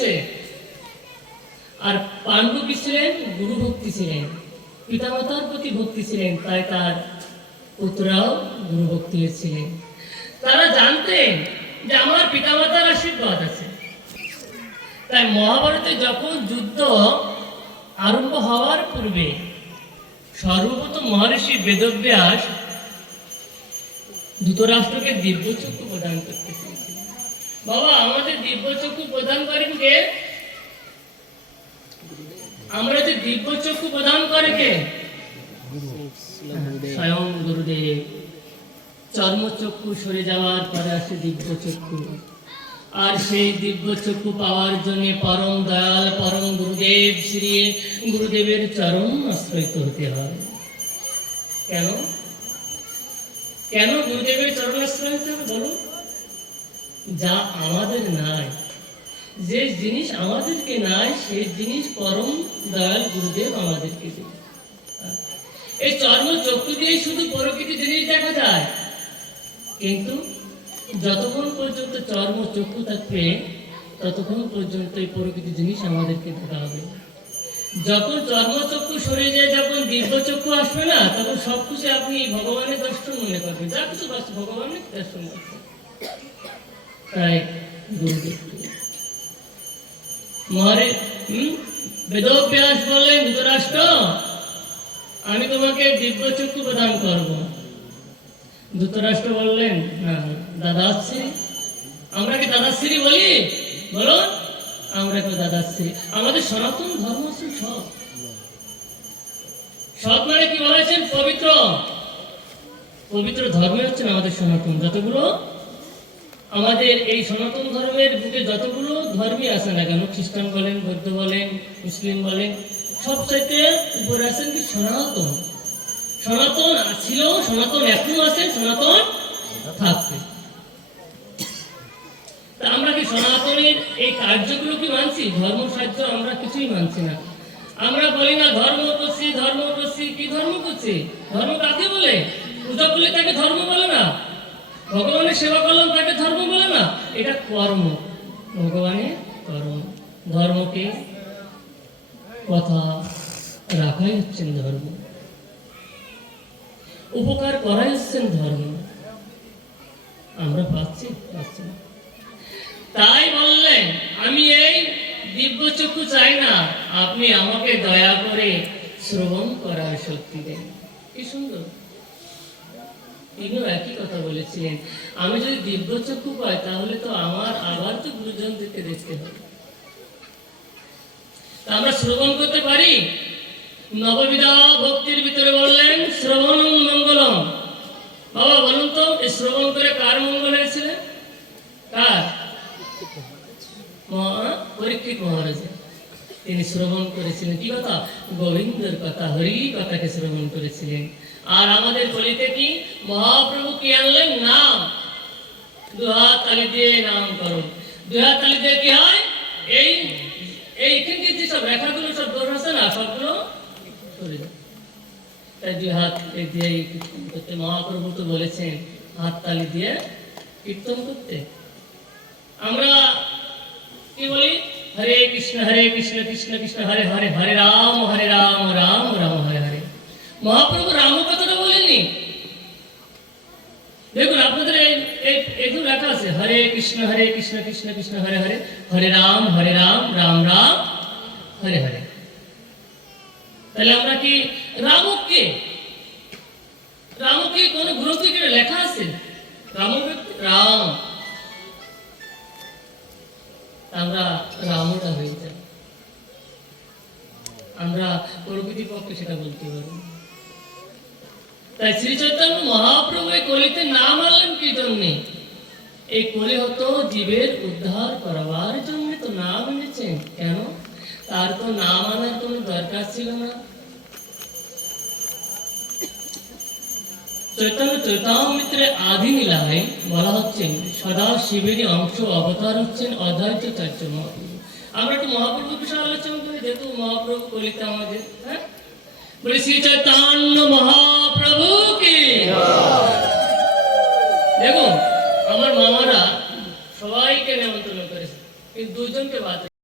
গেছে। আর পাণ্ডু কি ছিলেন? গুরু ভক্তি ছিলেন, পিতামাতার প্রতি ভক্তি ছিলেন, তাই তার পুত্ররাও গুরু ভক্তি ছিলেন। তারা জানতেন যে আমার পিতামাতার আশীর্বাদ আছে। তাই মহাভারতে যখন যুদ্ধ আরম্ভ হওয়ার পূর্বে সর্বপ্রথম মহর্ষি বেদব্যাস ধৃতরাষ্ট্রকে দিব্যচক্ষু প্রদান করতে চেয়েছিলেন। বাবা, আমাদের দিব্যচক্ষু প্রদান করেন কে? আমরা যে দিব্যচক্ষু প্রদান করে কে? স্বয়ং গুরুদেব। চর্মচক্ষু সরে যাওয়ার পরে আসে দিব্যচক্ষু। আর সেই দিব্যচক্ষু পাওয়ার জন্য পরম দয়াল পরম গুরুদেব শ্রী গুরুদেবের চরণ আশ্রয়িত হতে হয়। কেন কেন গুরুদেবের চরণ আশ্রয় হতে হবে বলো? যা আমাদের নাই, যে জিনিস আমাদেরকে নাই, সেই জিনিস পরম দয়াল গুরুদেব আমাদেরকে দেবে। এই চর্মচক্ষু দিয়ে শুধু প্রকৃতি জিনিস দেখা যায়, কিন্তু যতক্ষণ পর্যন্ত চর্মচক্ষু থাকবে ততক্ষণ পর্যন্ত এই প্রকৃতি জিনিস আমাদেরকে দেখা হবে। যখন চর্মচক্ষু সরে যায়, যখন দিব্যচক্ষু আসবে না, তখন সবকিছু আপনি ভগবানের দর্শন মনে করবেন, যা কিছু ভগবানের দর্শন করবেন। তাই গুরুদেব বেদব্যাস বললেন, ধৃতরাষ্ট্র আমি তোমাকে দিব্যচক্ষু প্রদান করব। ধৃতরাষ্ট্র বললেন, না দাদাশ্রী। আমরা কি দাদাশ্রী বলি? বলো, আমরা কেউ দাদাশ্রী? আমাদের সনাতন ধর্ম হচ্ছে সৎ। সৎ মানে কি বলেছেন? পবিত্র। পবিত্র ধর্মই হচ্ছেন আমাদের সনাতন। যতগুলো আমাদের এই সনাতন ধর্মের বুকে যতগুলো ধর্মই আছে না কেন, খ্রিস্টান বলেন, বৌদ্ধ বলেন, মুসলিম বলেন, সবচাইতে উপরে আছেন কি? সনাতন। সনাতন ছিল, সনাতন এখনো আছেন, সনাতন থাকবে। তা আমরা কি সনাতনের এই কার্যগুলো কি মানছি? ধর্ম সাহায্য আমরা কিছুই মানছি না। আমরা বলি না ধর্ম করছি, ধর্ম করছি। কি ধর্ম করছি? ধর্ম কাকে বলে? পূজা করলে তাকে ধর্ম বলে না। ভগবানের সেবা করলাম তাকে ধর্ম বলে না। এটা কর্ম, ভগবানের কর্ম। ধর্মকে কথা রাখাই হচ্ছেন ধর্ম, উপকার করাই হচ্ছেন ধর্ম। আমরা পাচ্ছি না। তাই বললেন, আমি এই দিব্যচক্ষু চাই না, আপনি আমাকে দয়া করে শ্রবণ করার শক্তি দেন। কি সুন্দর! তিনিও একই কথা বলেছিলেন, আমি যদি দিব্যচক্ষু পাই তাহলে তো আমার আবার তো গুরুজনদেরকে দেখতে হবে। আমরা শ্রবণ করতে পারি। নববিধা ভক্তির ভিতরে বললেন শ্রবণ মঙ্গলম। বাবা বলুন তো, এই শ্রবণ করে কার মঙ্গল হয়েছিল? কার? পরীক্ষিত মহারাজের। তিনি শ্রবণ করেছিলেন কি কথা? গোবিন্দের কথা, হরি কথাকে শ্রবণ করেছিলেন। আর আমাদের কলিতে কি মহাপ্রভু কি আনলেন? নাম। দুহাত তালি দিয়ে নাম করো। দুহাত তালি দিয়ে কি হয়? এই এইখানে যে সব রেখাগুলো সব দোষ আছে না, সবগুলো সরে যায়। তাই দুই হাত দিয়ে কীর্তন করতে। মহাপ্রভু তো বলেছেন হাত তালি দিয়ে কীর্তন করতে। আমরা কি বলি? হরে কৃষ্ণ কৃষ্ণ কৃষ্ণ হরে হরে, হরে রাম রাম রাম হরে হরে। মহাপ্রভু রাম কথাটা বলেননি। দেখুন আপনাদের এখানে লেখা আছে হরে কৃষ্ণ কৃষ্ণ কৃষ্ণ হরে হরে, হরে রাম রাম রাম হরে হরে। তাহলে আমরা কি রামকে কোন গ্রন্থে লেখা আছে? রাম, আমরা রামটা হয়ে যাই। আমরা প্রকৃতির পক্ষে সেটা বলতে পারি। তাই শ্রী চৈতন্য মহাপ্রভু এই কলিতে নাম আনলেন কি জন্যে? এই কলি হতো জীবের উদ্ধার করবার জন্য তো নাম এনেছেন। কেন? তার তো নাম আনার কোনো দরকার ছিল না। চৈতন্য চৈতামৃতের আদি লীলায় বলা হচ্ছেন সদা শিবেরই অংশ অবতার হচ্ছেন অদ্বৈতাচার্য মহাপ্রভু। আমরা একটু মহাপ্রভু বিষয়ে আলোচনা করি। দেখো মহাপ্রভু কলিতে আমাদের, হ্যাঁ বলি শ্রী চৈতন্য মহাপ্রভু কি। দেখুন আমার মামারা সবাইকে নিমন্ত্রণ করেছে, কিন্তু দুজনকে বাদ